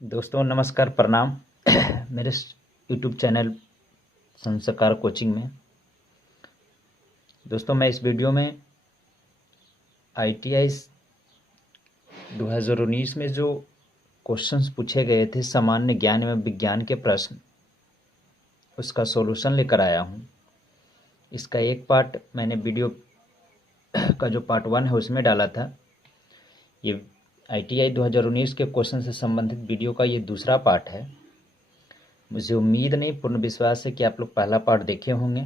दोस्तों नमस्कार प्रणाम। मेरे यूट्यूब चैनल संस्कार कोचिंग में दोस्तों मैं इस वीडियो में ITI 2019 में जो क्वेश्चंस पूछे गए थे सामान्य ज्ञान एवं विज्ञान के प्रश्न, उसका सॉल्यूशन लेकर आया हूं। इसका एक पार्ट मैंने वीडियो का जो पार्ट 1 है उसमें डाला था। ये ITI 2019 के क्वेश्चन से संबंधित वीडियो का ये दूसरा पार्ट है। मुझे उम्मीद नहीं, पूर्ण विश्वास है कि आप लोग पहला पार्ट देखे होंगे।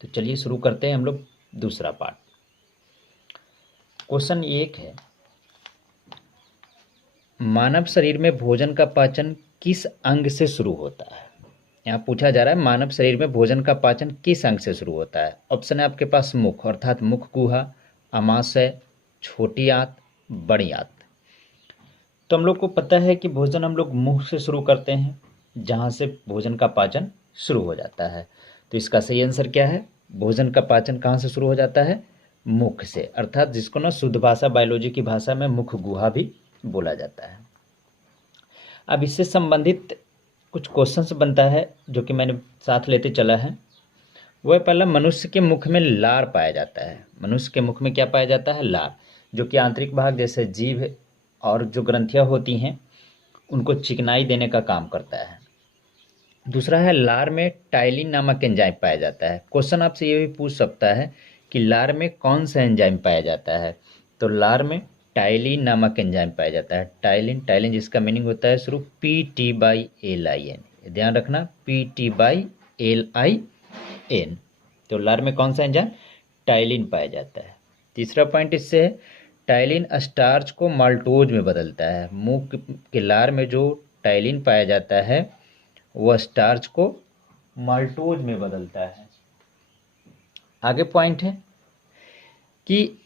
तो चलिए शुरू करते हैं हम लोग दूसरा पार्ट। क्वेश्चन 1 है, मानव शरीर में भोजन का पाचन किस अंग से शुरू होता है। यहाँ पूछा जा रहा है मानव शरीर में भोजन का पाचन किस अंग से शुरू होता है। ऑप्शन है आपके पास मुख, अर्थात मुख गुहा, आमाशय, छोटी आंत, बड़ी आंत। तो हम लोग को पता है कि भोजन हम लोग मुंह से शुरू करते हैं, जहाँ से भोजन का पाचन शुरू हो जाता है। तो इसका सही आंसर क्या है? भोजन का पाचन कहाँ से शुरू हो जाता है? मुख से, अर्थात जिसको ना शुद्ध भाषा बायोलॉजी की भाषा में मुख गुहा भी बोला जाता है। अब इससे संबंधित कुछ क्वेश्चंस बनता है जो कि मैंने साथ लेते चला है। वह पहला, मनुष्य के मुख में लार पाया जाता है। मनुष्य के मुख में क्या पाया जाता है? लार, जो कि आंतरिक भाग जैसे जीभ और जो ग्रंथियां होती हैं उनको चिकनाई देने का काम करता है। दूसरा है, लार में टाइलिन नामक एंजाइम पाया जाता है। क्वेश्चन आपसे ये भी पूछ सकता है कि लार में कौन सा एंजाइम पाया जाता है। तो लार में टाइलिन नामक एंजाइम पाया जाता है। टाइलिन जिसका मीनिंग होता है शुरू PT/LIN, ध्यान रखना, PT/LIN। तो लार में कौन सा एंजाइम? टाइलिन पाया जाता है। तीसरा पॉइंट इससे है, टाइलिन स्टार्च को माल्टोज में बदलता है। मुंह के लार में जो टाइलिन पाया जाता है वह स्टार्च को माल्टोज में बदलता है। आगे पॉइंट है कि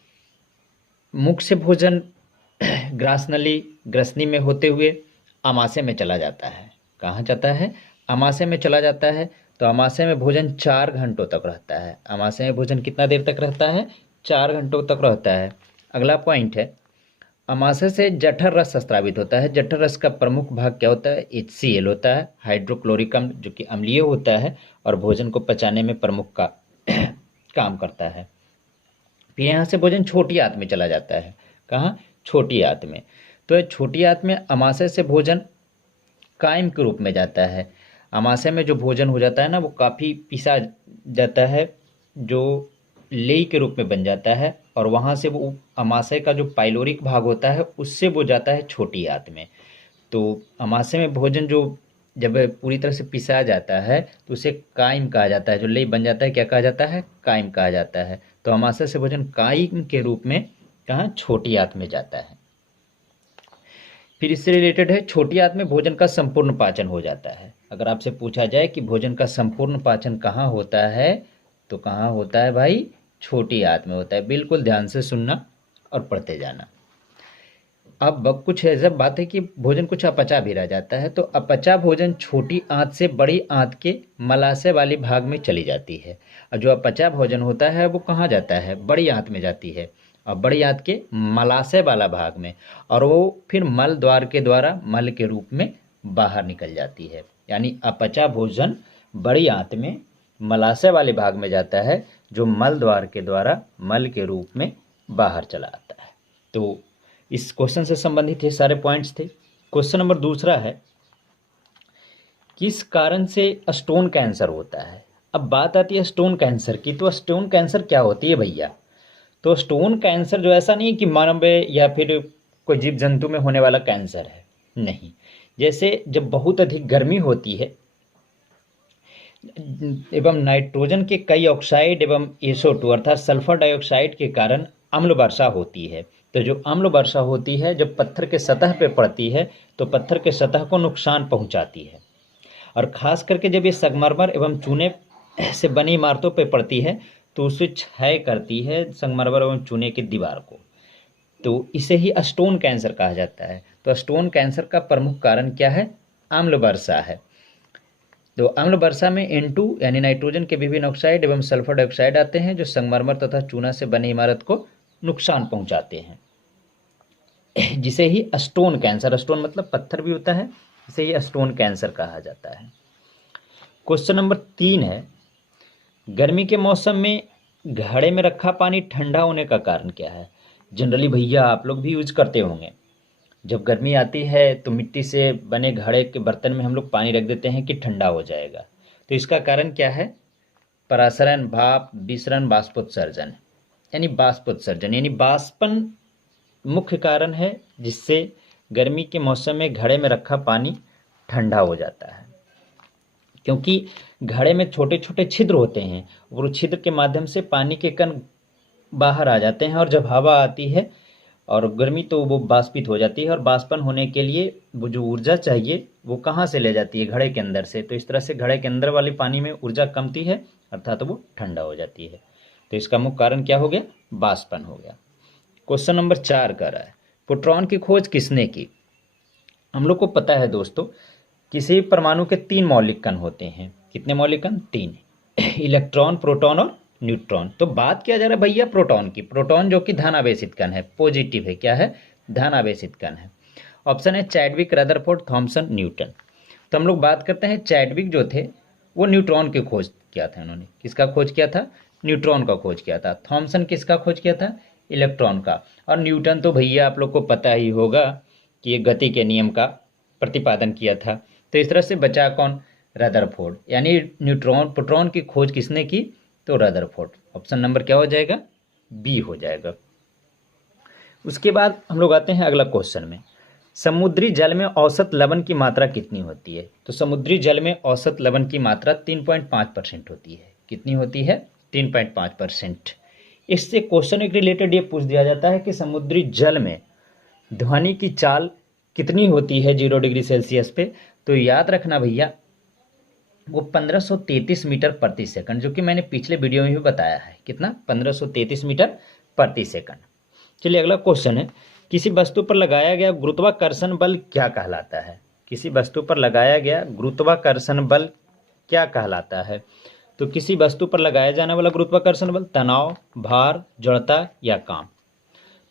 मुख से भोजन ग्रसनी में होते हुए आमाशय में चला जाता है। कहाँ जाता है? आमाशय में चला जाता है। तो आमाशय में भोजन 4 घंटों तक रहता है। आमाशय में भोजन कितना देर तक रहता है? 4 घंटों तक रहता है। अगला पॉइंट है, आमाशय से जठर रस स्रावित होता है। जठर रस का प्रमुख भाग क्या होता है? HCl होता है, हाइड्रोक्लोरिक अम्ल, जो कि अम्लीय होता है और भोजन को पचाने में प्रमुख का काम करता है। फिर यहाँ से भोजन छोटी आंत में चला जाता है। कहाँ? छोटी आंत में। तो छोटी आंत में आमाशय से भोजन कायम के रूप में जाता है। आमाशय में जो भोजन हो जाता है ना, वो काफ़ी पिसा जाता है, जो लेई के रूप में बन जाता है, और वहाँ से वो आमाशय का जो पाइलोरिक भाग होता है उससे वो जाता है छोटी आंत में। तो आमाशय में भोजन जो जब पूरी तरह से पिसा जाता है तो उसे कायम कहा जाता है। जो लेई बन जाता है क्या कहा जाता है? कायम कहा जाता है। तो आमाशय से भोजन कायम के रूप में कहाँ? छोटी आंत में जाता है। फिर इससे रिलेटेड है, छोटी आंत में भोजन का संपूर्ण पाचन हो जाता है। अगर आपसे पूछा जाए कि भोजन का संपूर्ण पाचन कहाँ होता है, तो कहाँ होता है भाई? छोटी आंत में होता है। बिल्कुल ध्यान से सुनना और पढ़ते जाना। अब कुछ ऐसा बात है कि भोजन कुछ अपचा भी रह जाता है। तो अपचा भोजन छोटी आंत से बड़ी आंत के मलाशय वाले भाग में चली जाती है। और जो अपचा भोजन होता है वो कहाँ जाता है? बड़ी आंत में जाती है, और बड़ी आंत के मलाशय वाला भाग में, और वो फिर मल द्वार के द्वारा मल के रूप में बाहर निकल जाती है। यानी अपचा भोजन बड़ी आंत में मलाशय वाले भाग में जाता है, जो मल द्वार के द्वारा मल के रूप में बाहर चला आता है। तो इस क्वेश्चन से संबंधित ये सारे पॉइंट्स थे। क्वेश्चन नंबर दूसरा है, किस कारण से स्टोन कैंसर होता है। अब बात आती है स्टोन कैंसर की। तो स्टोन कैंसर क्या होती है भैया? तो स्टोन कैंसर जो ऐसा नहीं कि मानव या फिर कोई जीव जंतु में होने वाला कैंसर है, नहीं। जैसे जब बहुत अधिक गर्मी होती है एवं नाइट्रोजन के कई ऑक्साइड एवं SO2 अर्थात सल्फर डाइऑक्साइड के कारण अम्ल वर्षा होती है। तो जो अम्ल वर्षा होती है जब पत्थर के सतह पे पड़ती है तो पत्थर के सतह को नुकसान पहुंचाती है, और खास करके जब ये संगमरमर एवं चूने से बनी इमारतों पे पड़ती है तो उसे क्षय करती है, संगमरमर एवं चूने की दीवार को। तो इसे ही स्टोन कैंसर कहा जाता है। तो स्टोन कैंसर का प्रमुख कारण क्या है? अम्ल वर्षा है। तो अम्ल वर्षा में N2 यानी नाइट्रोजन के विभिन्न ऑक्साइड एवं सल्फर डाइऑक्साइड आते हैं, जो संगमरमर तथा चूना से बनी इमारत को नुकसान पहुंचाते हैं। जिसे ही स्टोन कैंसर, स्टोन मतलब पत्थर भी होता है, इसे ही स्टोन कैंसर कहा जाता है। क्वेश्चन नंबर 3 है, गर्मी के मौसम में घड़े में रखा पानी ठंडा होने का कारण क्या है? जनरली भैया आप लोग भी यूज करते होंगे, जब गर्मी आती है तो मिट्टी से बने घड़े के बर्तन में हम लोग पानी रख देते हैं कि ठंडा हो जाएगा। तो इसका कारण क्या है? परासरण, भाप विसरण, बाष्पोत्सर्जन। यानी बाष्पन मुख्य कारण है जिससे गर्मी के मौसम में घड़े में रखा पानी ठंडा हो जाता है, क्योंकि घड़े में छोटे छोटे छिद्र होते हैं और उस छिद्र के माध्यम से पानी के कण बाहर आ जाते हैं, और जब हवा आती है और गर्मी तो वो बाष्पित हो जाती है, और बाष्पन होने के लिए वो जो ऊर्जा चाहिए वो कहाँ से ले जाती है? घड़े के अंदर से। तो इस तरह से घड़े के अंदर वाले पानी में ऊर्जा कमती है, अर्थात वो ठंडा हो जाती है। तो इसका मुख्य कारण क्या हो गया? बाष्पन हो गया। क्वेश्चन नंबर 4 कर रहा है, प्रोटॉन की खोज किसने की? हम लोग को पता है दोस्तों, किसी परमाणु के 3 मौलिक कण होते हैं। कितने मौलिक कण? 3। इलेक्ट्रॉन, प्रोटॉन और न्यूट्रॉन। तो बात किया जा रहा है भैया प्रोटॉन की। प्रोटॉन जो कि धनावेशित कण है, पॉजिटिव है। क्या है? धनावेशित कण है। ऑप्शन है चैडविक, रदरफोर्ड, थॉमसन, न्यूटन। तो हम लोग बात करते हैं, चैडविक जो थे वो न्यूट्रॉन की खोज किया था। उन्होंने किसका खोज किया था? न्यूट्रॉन का खोज किया था। थॉमसन किसका खोज किया था? इलेक्ट्रॉन का। और न्यूटन तो भैया आप लोग को पता ही होगा कि ये गति के नियम का प्रतिपादन किया था। तो इस तरह से बचा कौन? रदरफोर्ड। यानी न्यूट्रॉन प्रोटॉन की खोज किसने की? तो रदरफोर्ड। ऑप्शन नंबर क्या हो जाएगा? बी हो जाएगा। उसके बाद हम लोग आते हैं अगला क्वेश्चन में, समुद्री जल में औसत लवण की मात्रा कितनी होती है? तो समुद्री जल में औसत लवण की मात्रा 3.5% होती है। कितनी होती है? 3.5%। इससे क्वेश्चन एक रिलेटेड ये पूछ दिया जाता है कि समुद्री जल में ध्वनि की चाल कितनी होती है 0 डिग्री सेल्सियस पे? तो याद रखना भैया, वो 1533 मीटर प्रति सेकंड, जो कि मैंने पिछले वीडियो में भी बताया है। कितना? 1533 मीटर प्रति सेकंड। चलिए अगला क्वेश्चन है, किसी वस्तु पर लगाया गया गुरुत्वाकर्षण बल क्या कहलाता है? किसी वस्तु पर लगाया गया गुरुत्वाकर्षण बल क्या कहलाता है? तो किसी वस्तु पर लगाया जाने वाला गुरुत्वाकर्षण बल तनाव, भार, जड़ता या काम।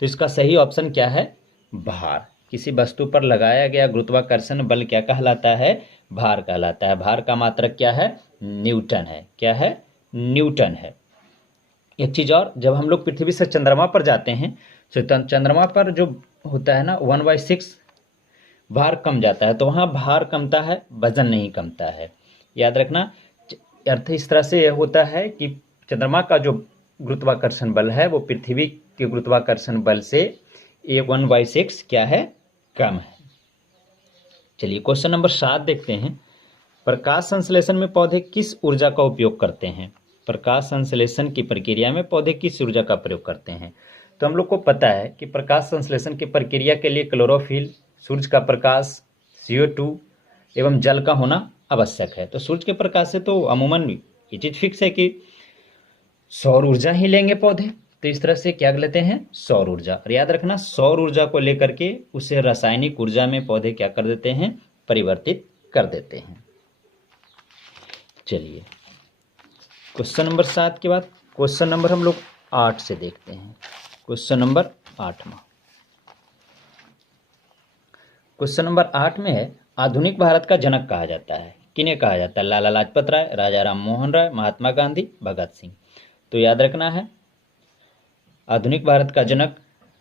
तो इसका सही ऑप्शन क्या है? भार। किसी वस्तु पर लगाया गया गुरुत्वाकर्षण बल क्या कहलाता है? भार कहलाता है। भार का मात्रक क्या है? न्यूटन है। क्या है? न्यूटन है। एक चीज और, जब हम लोग पृथ्वी से चंद्रमा पर जाते हैं तो चंद्रमा पर जो होता है ना 1/6 भार कम जाता है, तो वहाँ भार कमता है, वजन नहीं कमता है। याद रखना, अर्थ इस तरह से यह होता है कि चंद्रमा का जो गुरुत्वाकर्षण बल है वो पृथ्वी के गुरुत्वाकर्षण बल से 1/6 क्या है? कम है। चलिए क्वेश्चन नंबर 7 देखते हैं, प्रकाश संश्लेषण में पौधे किस ऊर्जा का उपयोग करते हैं? प्रकाश संश्लेषण की प्रक्रिया में पौधे किस ऊर्जा का प्रयोग करते हैं? तो हम लोग को पता है कि प्रकाश संश्लेषण की प्रक्रिया के लिए क्लोरोफिल, सूर्य का प्रकाश, CO2 एवं जल का होना आवश्यक है। तो सूर्य के प्रकाश से तो अमूमन ये चीज फिक्स है कि सौर ऊर्जा ही लेंगे पौधे। तो इस तरह से क्या लेते हैं? सौर ऊर्जा। और याद रखना, सौर ऊर्जा को लेकर के उसे रासायनिक ऊर्जा में पौधे क्या कर देते हैं? परिवर्तित कर देते हैं। चलिए क्वेश्चन नंबर 7 के बाद क्वेश्चन नंबर हम लोग 8 से देखते हैं। क्वेश्चन नंबर 8वां। क्वेश्चन नंबर 8 में है, आधुनिक भारत का जनक कहा जाता है। किन्हें कहा जाता है? लाला लाजपत राय, राजा राम मोहन राय, महात्मा गांधी, भगत सिंह। तो याद रखना है, आधुनिक भारत का जनक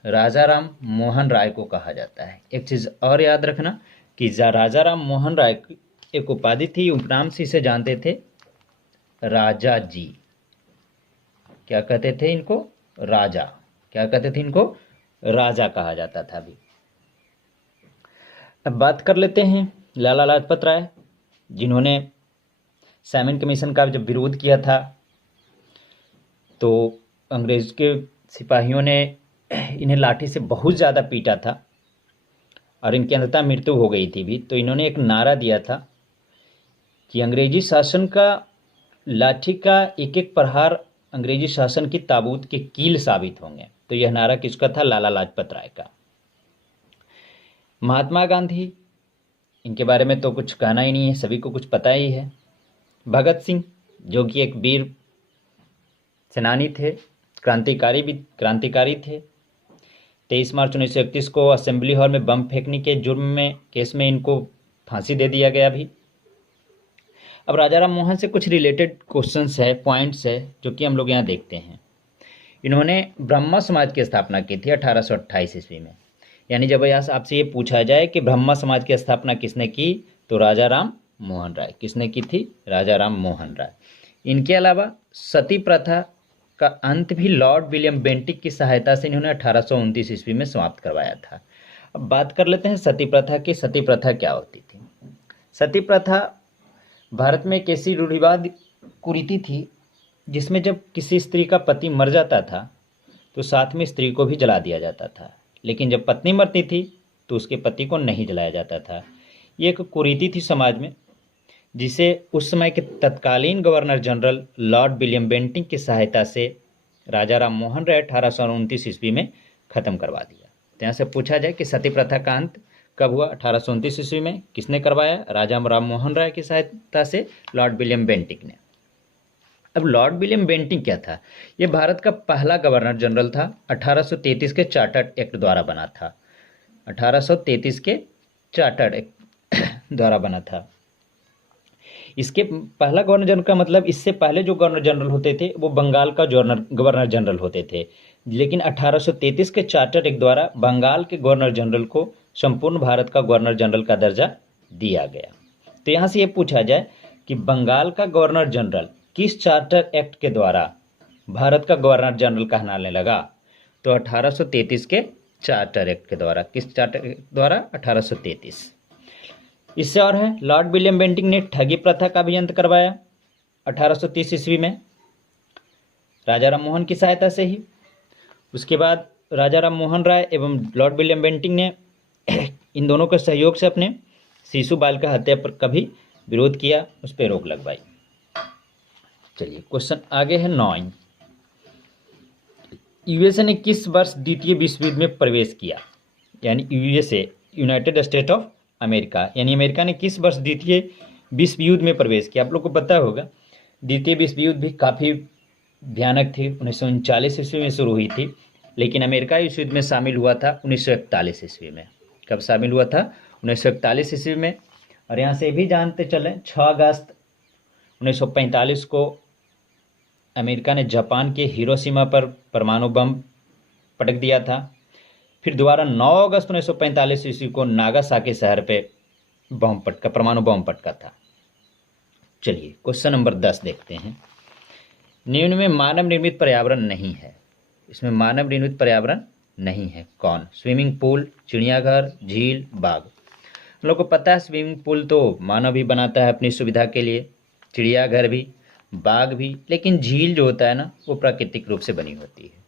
राजा राम मोहन राय को कहा जाता है। एक चीज और याद रखना कि राजा राम मोहन राय की एक उपाधि थी, उपनाम से इसे जानते थे, राजा जी। क्या कहते थे इनको? राजा। क्या कहते थे इनको? राजा कहा जाता था। अभी अब बात कर लेते हैं लाला लाजपत राय, जिन्होंने साइमन कमीशन का जब विरोध किया था तो अंग्रेज के सिपाहियों ने इन्हें लाठी से बहुत ज़्यादा पीटा था और इनकी अंततः मृत्यु हो गई थी भी। तो इन्होंने एक नारा दिया था कि अंग्रेजी शासन का लाठी का एक एक प्रहार अंग्रेजी शासन की ताबूत के कील साबित होंगे। तो यह नारा किसका था? लाला लाजपत राय का। महात्मा गांधी, इनके बारे में तो कुछ कहना ही नहीं है, सभी को कुछ पता ही है। भगत सिंह, जो कि एक वीर सेनानी थे, क्रांतिकारी थे। 23 मार्च 1931 को असेंबली हॉल में बम फेंकने के जुर्म में केस में इनको फांसी दे दिया गया भी। अब राजा राम मोहन से कुछ रिलेटेड क्वेश्चंस है, पॉइंट्स है, जो कि हम लोग यहाँ देखते हैं। इन्होंने ब्रह्मा समाज की स्थापना की थी 1828 ईस्वी में। यानी जब यहाँ आपसे ये पूछा जाए कि ब्रह्मा समाज की स्थापना किसने की, तो राजा राम मोहन राय। किसने की थी? राजा राम मोहन राय। इनके अलावा सती प्रथा का अंत भी लॉर्ड विलियम बेंटिक की सहायता से इन्होंने 1829 ईस्वी में समाप्त करवाया था। अब बात कर लेते हैं सती प्रथा की। सती प्रथा क्या होती थी? सती प्रथा भारत में एक ऐसी रूढ़िवाद कुरीति थी जिसमें जब किसी स्त्री का पति मर जाता था तो साथ में स्त्री को भी जला दिया जाता था, लेकिन जब पत्नी मरती थी तो उसके पति को नहीं जलाया जाता था। ये एक कुरीति थी समाज में, जिसे उस समय के तत्कालीन governor general Lord William Bentinck की सहायता से राजा राम मोहन राय 1829 ईस्वी में खत्म करवा दिया। तो यहाँ से पूछा जाए कि सती प्रथा का अंत कब हुआ? 1829 ईस्वी में। किसने करवाया? राजा राम मोहन राय की सहायता से लॉर्ड विलियम बेंटिक ने। अब लॉर्ड विलियम बेंटिक क्या था? ये भारत का पहला गवर्नर जनरल था। 1833 के चार्टर्ड एक्ट द्वारा बना था। 1833 के चार्टर्ड एक्ट द्वारा बना था। इसके पहला गवर्नर जनरल का मतलब इससे पहले जो गवर्नर जनरल होते थे वो बंगाल का गवर्नर जनरल होते थे, लेकिन 1833 के चार्टर एक्ट द्वारा बंगाल के गवर्नर जनरल को संपूर्ण भारत का गवर्नर जनरल का दर्जा दिया गया। तो यहाँ से ये पूछा जाए कि बंगाल का गवर्नर जनरल किस चार्टर एक्ट के द्वारा भारत का गवर्नर जनरल कहलाने लगा? तो 1833 के चार्टर एक्ट के द्वारा। किस चार्टर एक्ट द्वारा? 1833। इससे और है, लॉर्ड विलियम बेंटिक ने ठगी प्रथा का भी अंत करवाया 1830 ईस्वी में, राजा राम मोहन की सहायता से ही। उसके बाद राजा राम मोहन राय एवं लॉर्ड विलियम बेंटिक ने इन दोनों के सहयोग से अपने शिशु बालिका हत्या पर कभी विरोध किया, उस पर रोक लगवाई। चलिए क्वेश्चन आगे है 9। यूएसए ने किस वर्ष द्वितीय विश्व युद्ध में प्रवेश किया? यानी USA, United state of America, यानी अमेरिका ने किस वर्ष द्वितीय विश्व युद्ध में प्रवेश किया? आप लोग को पता होगा द्वितीय विश्व युद्ध भी काफ़ी भयानक थी। 1939 ईस्वी में शुरू हुई थी, लेकिन अमेरिका इस युद्ध में शामिल हुआ था 1941 ईस्वी में। कब शामिल हुआ था? 1941 ईस्वी में। और यहाँ से भी जानते चलें 6 अगस्त 1945 को अमेरिका ने जापान के हिरोशिमा पर परमाणु बम पटक दिया था। फिर दोबारा 9 अगस्त 1945 ईस्वी को नागासाकी शहर पे परमाणु बम पटका था। चलिए क्वेश्चन नंबर 10 देखते हैं। निम्न में मानव निर्मित पर्यावरण नहीं है। इसमें मानव निर्मित पर्यावरण नहीं है। कौन? स्विमिंग पूल, चिड़ियाघर, झील, बाग। हम लोग को पता है स्विमिंग पूल तो मानव ही बनाता है अपनी सुविधा के लिए, चिड़ियाघर भी, बाग भी, लेकिन झील जो होता है ना वो प्राकृतिक रूप से बनी होती है।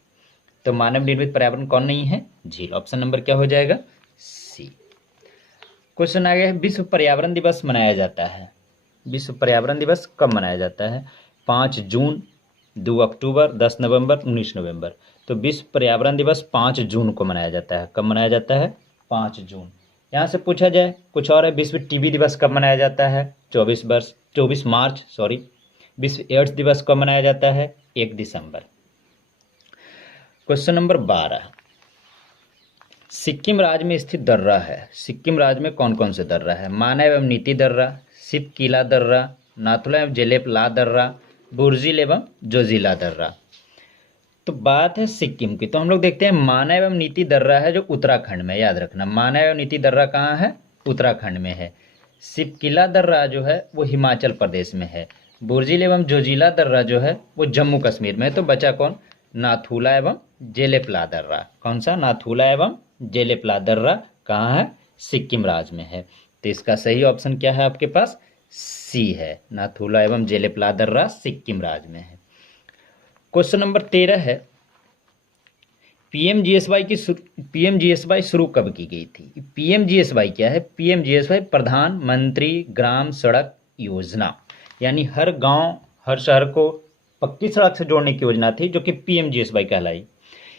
तो मानव निर्मित पर्यावरण कौन नहीं है? झील। ऑप्शन नंबर क्या हो जाएगा? सी। क्वेश्चन आ गया है, विश्व पर्यावरण दिवस मनाया जाता है। विश्व पर्यावरण दिवस कब मनाया जाता है? 5 जून, 2 अक्टूबर, 10 नवंबर, 19 नवंबर। तो विश्व पर्यावरण दिवस 5 जून को मनाया जाता है। कब मनाया जाता है? 5 जून। यहाँ से पूछा जाए कुछ और है, विश्व टीबी दिवस कब मनाया जाता है? 24 मार्च। विश्व एड्स दिवस कब मनाया जाता है? 1 दिसंबर। Question number 12। सिक्किम राज्य में स्थित दर्रा है। सिक्किम राज्य में कौन कौन से दर्रा है? माना एवं नीति दर्रा, सिप किला दर्रा, नाथुला एवं जेलेप ला दर्रा, बुर्जिल एवं जोजिला दर्रा। तो बात है सिक्किम की, तो हम लोग देखते हैं माना एवं नीति दर्रा है जो उत्तराखंड में, याद रखना माना एवं नीति दर्रा कहाँ है? उत्तराखंड में है। सिप किला दर्रा जो है वो हिमाचल प्रदेश में है। बुर्जिल एवं जोजिला दर्रा जो है वो जम्मू कश्मीर में है। तो बचा कौन? नाथुला एवं जेलेपला दर्रा। कौन सा? नाथुला एवं जेलेपला दर्रा कहाँ है? सिक्किम राज्य में है। तो इसका सही ऑप्शन क्या है आपके पास? सी है, नाथुला एवं जेलेपला दर्रा सिक्किम राज्य में है। क्वेश्चन नंबर 13 है, पीएमजीएसवाई शुरू कब की गई थी? पीएमजीएसवाई क्या है? पीएमजीएसवाई प्रधानमंत्री ग्राम सड़क योजना, यानी हर गांव हर शहर को पक्की सड़क से जोड़ने की योजना थी, जो कि पीएमजीएसवाई कहलाई।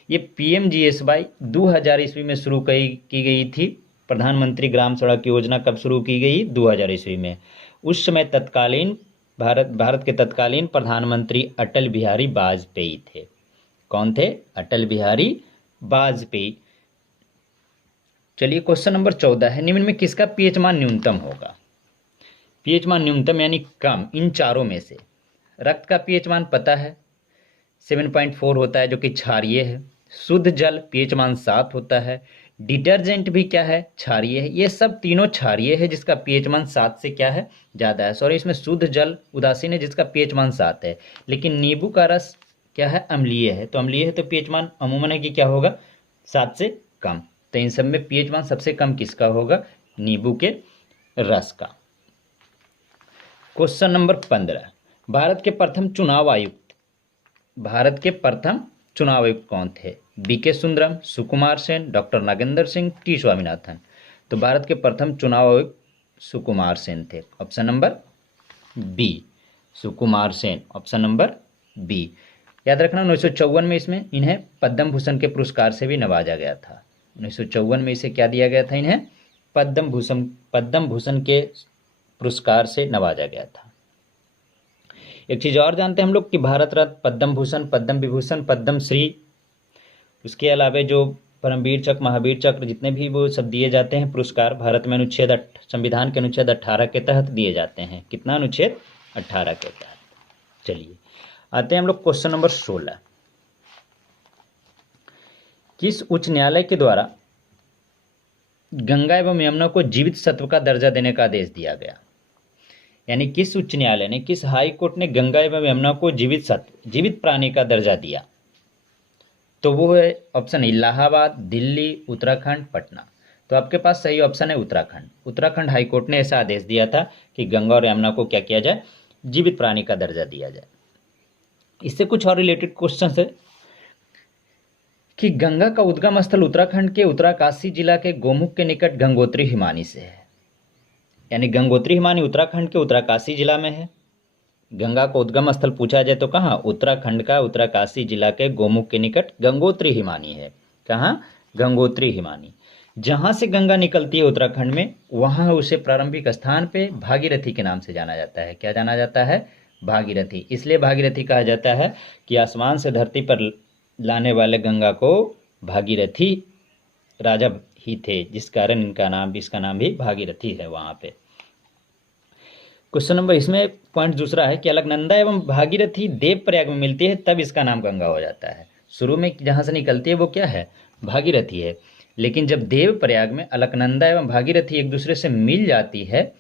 ये पीएमजीएसवाई 2000 ईस्वी में शुरू की गई थी। प्रधानमंत्री ग्राम सड़क योजना कब शुरू की गई? 2000 ईस्वी में। उस समय तत्कालीन भारत के तत्कालीन प्रधानमंत्री अटल बिहारी वाजपेयी थे। कौन थे? अटल बिहारी वाजपेयी। चलिए क्वेश्चन नंबर 14 है, निम्न में किसका पीएच मान न्यूनतम होगा। पीएच मान न्यूनतम यानी कम इन चारों में से। रक्त का पीएच मान पता है 7.4 होता है जो कि क्षारीय है। शुद्ध जल पीएच मान 7 होता है। डिटर्जेंट भी क्या है, क्षारीय है। ये सब तीनों क्षारीय है जिसका पीएच मान 7 से क्या है, ज़्यादा है। सॉरी, इसमें शुद्ध जल उदासीन है जिसका पीएच मान 7 है। लेकिन नींबू का रस क्या है, अम्लीय है। तो अम्लीय है तो पीएच मान अमूमन है कि क्या होगा, 7 से कम। तो इन सब में पीएच मान सबसे कम किसका होगा, नींबू के रस का। क्वेश्चन नंबर 15, भारत के प्रथम चुनाव आयुक्त कौन थे। BK Sundaram, Sukumar Sen, doctor Nagendra Singh, T Swaminathan. तो भारत के प्रथम चुनाव आयुक्त सुकुमार सेन थे। Option number B, Sukumar Sen, option number B. याद रखना 1954 में इसमें इन्हें पद्म भूषण के पुरस्कार से भी नवाजा गया था। 1954 में इसे क्या दिया गया था, इन्हें पद्म भूषण के पुरस्कार से नवाजा गया था। एक चीज और जानते हैं हम लोग कि भारत रत्न, पद्म भूषण, पद्म विभूषण, पद्म श्री, उसके अलावा जो परमवीर चक्र, महावीर चक्र, जितने भी वो सब दिए जाते हैं पुरस्कार, भारत में संविधान के अनुच्छेद 18 के तहत दिए जाते हैं। कितना अनुच्छेद, 18 के तहत। चलिए आते हैं हम लोग क्वेश्चन नंबर 16, किस उच्च न्यायालय के द्वारा गंगा एवं यमुना को जीवित सत्व का दर्जा देने का आदेश दिया गया। यानी किस उच्च न्यायालय ने, किस हाई कोर्ट ने गंगा एवं यमुना को जीवित सत्व, जीवित प्राणी का दर्जा दिया। तो वो है ऑप्शन इलाहाबाद, दिल्ली, उत्तराखंड, पटना। तो आपके पास सही ऑप्शन है उत्तराखंड। उत्तराखंड हाई कोर्ट ने ऐसा आदेश दिया था कि गंगा और यमुना को क्या किया जाए, जीवित प्राणी का दर्जा दिया जाए। इससे कुछ और रिलेटेड क्वेश्चन है कि गंगा का उद्गम स्थल उत्तराखंड के उत्तराकाशी जिला के गोमुख के निकट गंगोत्री हिमानी से है। यानी गंगोत्री हिमानी उत्तराखंड के उत्तराकाशी जिला में है। गंगा को उद्गम स्थल पूछा जाए तो कहाँ, उत्तराखंड का उत्तराकाशी जिला के गोमुख के निकट गंगोत्री हिमानी है। कहाँ, गंगोत्री हिमानी। जहां से गंगा निकलती है उत्तराखंड में, वहां उसे प्रारंभिक स्थान पे भागीरथी के नाम से जाना जाता है। क्या जाना जाता है, भागीरथी। इसलिए भागीरथी कहा जाता है कि आसमान से धरती पर लाने वाले गंगा को भागीरथी राजा ही थे, जिस कारण इसका नाम भी भागीरथी है वहां पे। क्वेश्चन नंबर, इसमें पॉइंट दूसरा है कि अलकनंदा एवं भागीरथी देवप्रयाग में मिलती है तब इसका नाम गंगा हो जाता है। शुरू में जहां से निकलती है वो क्या है, भागीरथी है। लेकिन जब देवप्रयाग में अलकनंदा एवं भागीरथी एक दूसरे से मिल जाती है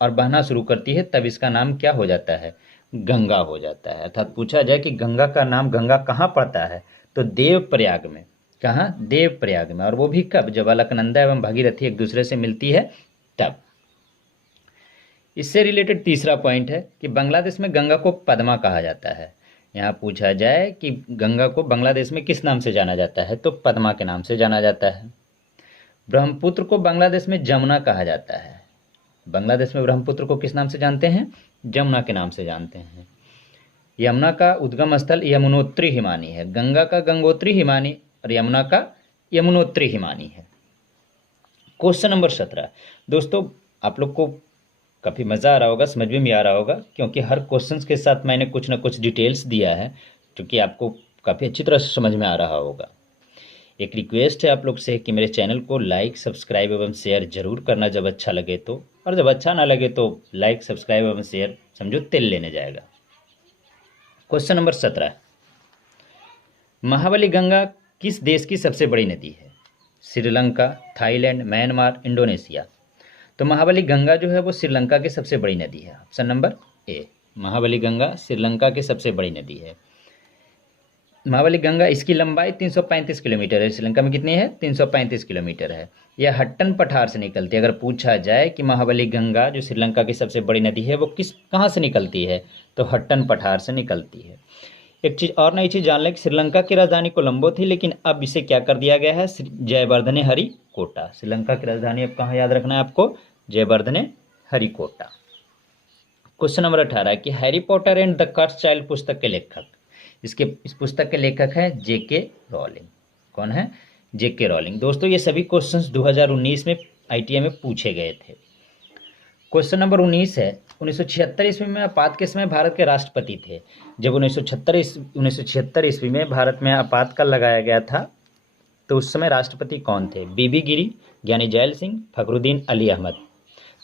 और बहना शुरू करती है तब इसका नाम क्या हो जाता है, गंगा हो जाता है। अर्थात पूछा जाए कि गंगा का नाम गंगा कहाँ पड़ता है, तो देवप्रयाग में। कहाँ, देवप्रयाग में। और वो भी कब, जब अलकनंदा एवं भागीरथी एक दूसरे से मिलती है तब। इससे रिलेटेड तीसरा पॉइंट है कि बांग्लादेश में गंगा को पद्मा कहा जाता है। यहाँ पूछा जाए कि गंगा को बांग्लादेश में किस नाम से जाना जाता है, तो पद्मा के नाम से जाना जाता है। ब्रह्मपुत्र को बांग्लादेश में जमुना कहा जाता है। बांग्लादेश में ब्रह्मपुत्र को किस नाम से जानते हैं, जमुना के नाम से जानते हैं। यमुना का उद्गम स्थल यमुनोत्री हिमानी है। गंगा का गंगोत्री हिमानी और यमुना का यमुनोत्री हिमानी है। क्वेश्चन नंबर 17, दोस्तों आप लोग को काफ़ी मज़ा आ रहा होगा, समझ में भी आ रहा होगा, क्योंकि हर क्वेश्चन के साथ मैंने कुछ ना कुछ डिटेल्स दिया है जो कि आपको काफ़ी अच्छी तरह से समझ में आ रहा होगा। एक रिक्वेस्ट है आप लोग से कि मेरे चैनल को लाइक, सब्सक्राइब एवं शेयर जरूर करना जब अच्छा लगे तो, और जब अच्छा ना लगे तो लाइक, सब्सक्राइब एवं शेयर समझो तेल लेने जाएगा। क्वेश्चन नंबर 17, महाबली गंगा किस देश की सबसे बड़ी नदी है। Sri Lanka, Thailand, Myanmar, Indonesia. तो महाबली गंगा जो है वो श्रीलंका की सबसे बड़ी नदी है। ऑप्शन नंबर ए, महाबली गंगा श्रीलंका की सबसे बड़ी नदी है। महाबली गंगा, इसकी लंबाई 335 किलोमीटर है। श्रीलंका में कितनी है, 335 किलोमीटर है। यह हट्टन पठार से निकलती है। अगर पूछा जाए कि महाबली गंगा जो श्रीलंका की सबसे बड़ी नदी है वो कहाँ से निकलती है, तो हट्टन पठार से निकलती है। एक चीज़ और नई चीज़ जान लें कि श्रीलंका की राजधानी कोलंबो थी, लेकिन अब इसे क्या कर दिया गया है, जयवर्धने हरिकोटा। श्रीलंका की राजधानी अब कहाँ याद रखना है आपको, जयवर्धने हरिकोटा। क्वेश्चन नंबर 18 कि Harry Potter and the Cursed Child पुस्तक के लेखक, इस पुस्तक के लेखक हैं जेके रॉलिंग। कौन है, जेके रॉलिंग। दोस्तों ये सभी क्वेश्चंस 2019 में आईटीआई में पूछे गए थे। क्वेश्चन नंबर 19 है, 1976 ईस्वी में आपात के समय भारत के राष्ट्रपति थे। जब 1976 ईस्वी में भारत में आपातकाल लगाया गया था तो उस समय राष्ट्रपति कौन थे? बीबी गिरी, ज्ञानी जैल सिंह, फखरुद्दीन अली अहमद।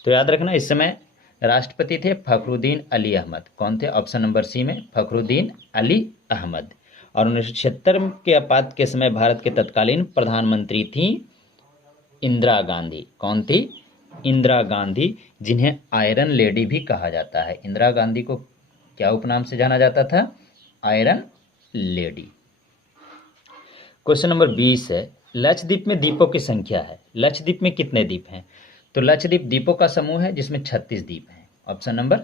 तो याद रखना इस समय राष्ट्रपति थे फखरुद्दीन अली अहमद। कौन थे? ऑप्शन नंबर सी में फखरुद्दीन अली अहमद। और 1976 के आपात के समय भारत के तत्कालीन प्रधानमंत्री थी इंदिरा गांधी। कौन थी? इंदिरा गांधी, जिन्हें आयरन लेडी भी कहा जाता है। इंदिरा गांधी को क्या उपनाम से जाना जाता था? Iron lady. क्वेश्चन नंबर 20 है, लक्षद्वीप में द्वीपों की संख्या है। लक्षद्वीप में कितने द्वीप हैं? तो लक्षद्वीप द्वीपों का समूह है जिसमें 36 द्वीप हैं। Option number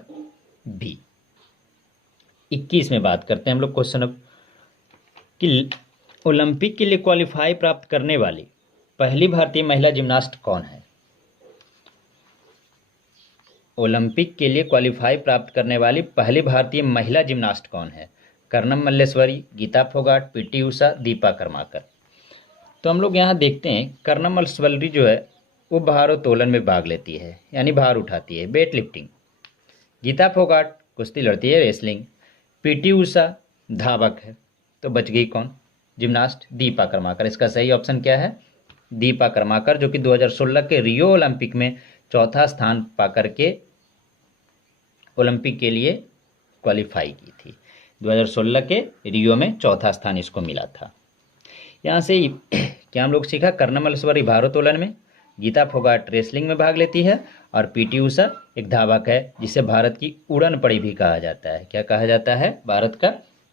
B. 21 में बात करते हैं हम लोग क्वेश्चन कि ओलंपिक के लिए क्वालिफाई प्राप्त करने वाली पहली भारतीय महिला जिम्नास्ट कौन है? ओलंपिक के लिए क्वालिफाई प्राप्त करने वाली पहली भारतीय महिला जिम्नास्ट कौन है? कर्णम मल्लेश्वरी, गीता फोगाट, पीटी उषा, दीपा कर्माकर। तो हम लोग यहाँ देखते हैं कर्णम मल्लेश्वरी जो है वो भारोत्तोलन में भाग लेती है, यानी भार उठाती है, वेट लिफ्टिंग। गीता फोगाट कुश्ती लड़ती है, रेसलिंग। पीटी उषा धावक है। तो बच गई कौन? जिम्नास्ट दीपा कर्माकर। इसका सही ऑप्शन क्या है? दीपा कर्माकर, जो कि 2016 के रियो ओलंपिक में चौथा स्थान पाकर के ओलंपिक के लिए क्वालिफाई की थी। 2016 के रियो में चौथा स्थान इसको मिला था। यहाँ से क्या हम लोग सीखा? कर्णम मल्लेश्वरी भारोत्तोलन में, गीता फोगाट रेसलिंग में भाग लेती है, और पीटी उषा एक धावक है जिसे भारत की उड़न पड़ी भी कहा जाता है। क्या कहा जाता है? भारत का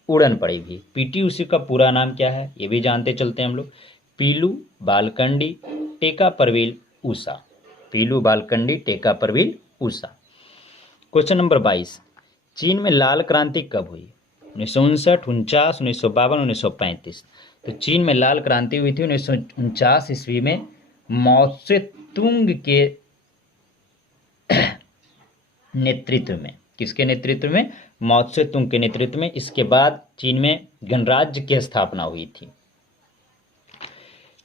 उड़न पड़ी भी। पीटी उषा का पूरा नाम क्या है ये भी जानते चलते हैं हम लोग। पीलू बालकंडी टेका परवील उषा। पीलू बालकंडी टेका परवील उषा। क्वेश्चन नंबर 22, चीन में लाल क्रांति कब हुई? 1959, 49, 1952, 1935। तो चीन में लाल क्रांति हुई थी 1949 ईस्वी में माओ से तुंग के नेतृत्व में। किसके नेतृत्व में? माओ से तुंग के नेतृत्व में। इसके बाद चीन में गणराज्य की स्थापना हुई थी।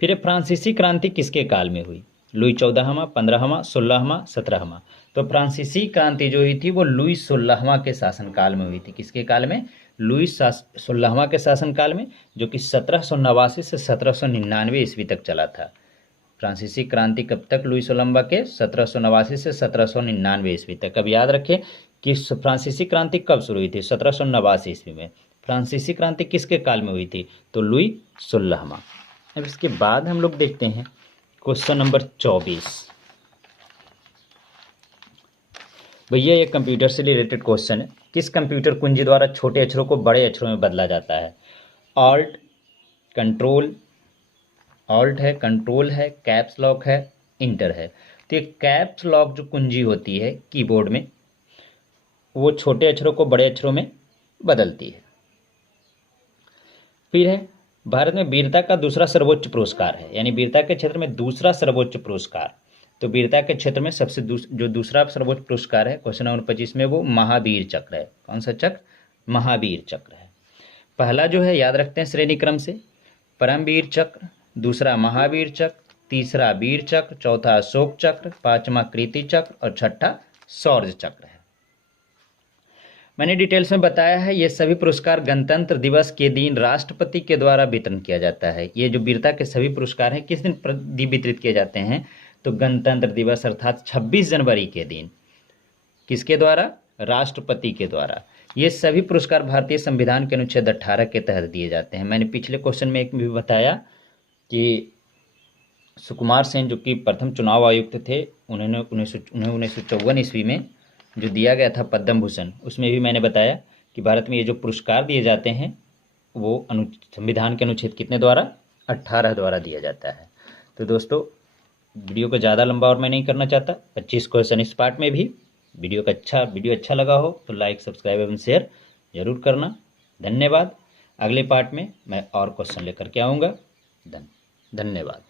फिर फ्रांसीसी क्रांति किसके काल में हुई? लुई 14वां, 15वां, 16वां, 17वां। तो फ्रांसीसी क्रांति जो हुई थी वो लुई 16वां के शासनकाल में हुई थी। किसके काल में? लुई 16वां के शासनकाल में, जो कि 1789 से 1799 ईस्वी तक चला था। फ्रांसीसी क्रांति कब तक? लुई 16वां के 1789 से 1799 ईस्वी तक। अब याद रखें कि फ्रांसीसी क्रांति कब शुरू हुई थी? 1789 ईस्वी में। फ्रांसीसी क्रांति किसके काल में हुई थी? तो लुई 16वां। अब इसके बाद हम लोग देखते हैं क्वेश्चन नंबर 24। भैया ये कंप्यूटर से रिलेटेड क्वेश्चन है। किस कंप्यूटर कुंजी द्वारा छोटे अक्षरों को बड़े अक्षरों में बदला जाता है? ऑल्ट, कंट्रोल, ऑल्ट है, कंट्रोल है, कैप्स लॉक है, इंटर है। तो ये कैप्स लॉक जो कुंजी होती है कीबोर्ड में, वो छोटे अक्षरों को बड़े अक्षरों में बदलती है। फिर है भारत में वीरता का दूसरा सर्वोच्च पुरस्कार है, यानी वीरता के क्षेत्र में दूसरा सर्वोच्च पुरस्कार। तो वीरता के क्षेत्र में सबसे जो दूसरा सर्वोच्च पुरस्कार है क्वेश्चन नंबर 25 में, वो महावीर चक्र है। कौन सा चक्र? महावीर चक्र है। पहला जो है याद रखते हैं श्रेणी क्रम से, परमवीर चक्र, दूसरा महावीर चक्र, तीसरा वीर चक्र, चौथा अशोक चक्र, पांचवा कीर्ति चक्र और छठा शौर्य चक्र है। मैंने डिटेल्स में बताया है ये सभी पुरस्कार गणतंत्र दिवस के दिन राष्ट्रपति के द्वारा वितरण किया जाता है। ये जो वीरता के सभी पुरस्कार हैं किस दिन वितरित किए जाते हैं? तो गणतंत्र दिवस अर्थात 26 जनवरी के दिन। किसके द्वारा? राष्ट्रपति के द्वारा। ये सभी पुरस्कार भारतीय संविधान के अनुच्छेद 18 के तहत दिए जाते हैं। मैंने पिछले क्वेश्चन में एक भी बताया कि सुकुमार सेन जो कि प्रथम चुनाव आयुक्त थे, उन्होंने 1954 ईस्वी में जो दिया गया था पद्म भूषण, उसमें भी मैंने बताया कि भारत में ये जो पुरस्कार दिए जाते हैं वो संविधान के अनुच्छेद कितने द्वारा? 18 द्वारा दिया जाता है। तो दोस्तों वीडियो को ज़्यादा लंबा और मैं नहीं करना चाहता। 25 क्वेश्चन इस पार्ट में भी। वीडियो अच्छा लगा हो तो लाइक, सब्सक्राइब एवं शेयर जरूर करना। धन्यवाद। अगले पार्ट में मैं और क्वेश्चन लेकर के आऊँगा। धन्यवाद।